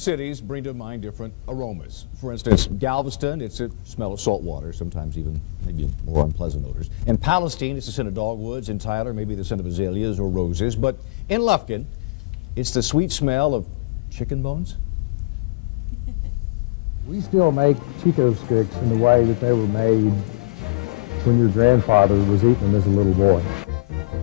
Different cities bring to mind different aromas. For instance, Galveston, it's a smell of salt water, sometimes even maybe more unpleasant odors. In Palestine, it's the scent of dogwoods. In Tyler, maybe the scent of azaleas or roses. But in Lufkin, it's the sweet smell of chicken bones. We still make Chicostick in the way that they were made when your grandfather was eating them as a little boy.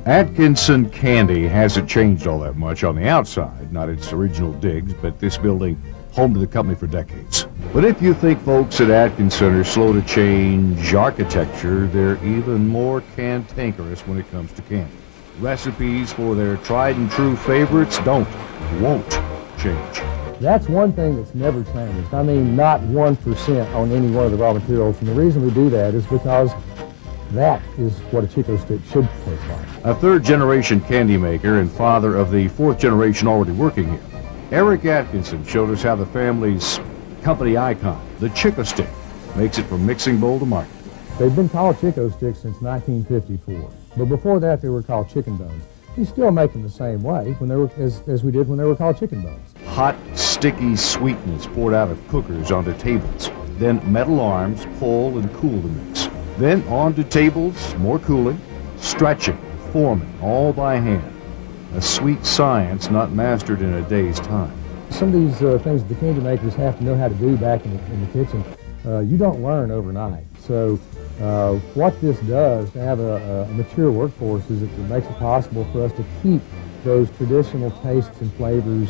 Atkinson Candy hasn't changed all that much on the outside, not its original digs, but this building home to the company for decades. But if you think folks at Atkinson are slow to change architecture, they're even more cantankerous when it comes to candy. Recipes for their tried and true favorites won't change. That's one thing that's never changed. I mean, not 1% on any one of the raw materials. And the reason we do that is because that is what a Chicostick should taste like. A third-generation candy maker and father of the fourth generation already working here, Eric Atkinson showed us how the family's company icon, the Chicostick, makes it from mixing bowl to market. They've been called Chicostick since 1954. But before that, they were called chicken bones. We still make them the same way when they were, as we did when they were called chicken bones. Hot, sticky sweetness poured out of cookers onto tables. Then metal arms pull and cool the mix. Then onto tables, more cooling, stretching, forming, all by hand. A sweet science not mastered in a day's time. Some of these things that the candy makers have to know how to do back in the kitchen, you don't learn overnight. So what this does to have a mature workforce is it makes it possible for us to keep those traditional tastes and flavors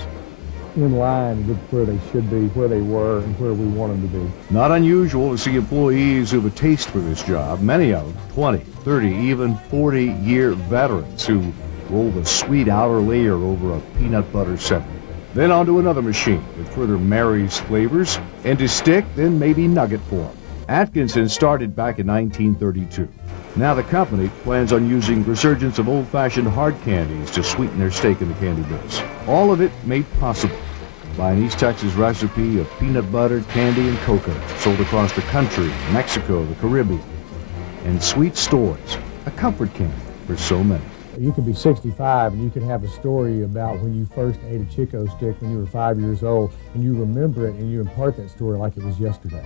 in line with where they should be, where they were, and where we want them to be. Not unusual to see employees who have a taste for this job, many of them 20, 30, even 40-year veterans who roll the sweet outer layer over a peanut butter center. Then onto another machine that further marries flavors, and to stick, then maybe nugget form. Atkinson started back in 1932. Now the company plans on using resurgence of old-fashioned hard candies to sweeten their steak in the candy bills. All of it made possible by an East Texas recipe of peanut butter, candy, and coconut sold across the country, Mexico, the Caribbean, and sweet stories, a comfort candy for so many. You could be 65 and you could have a story about when you first ate a Chicostick when you were 5 years old, and you remember it and you impart that story like it was yesterday.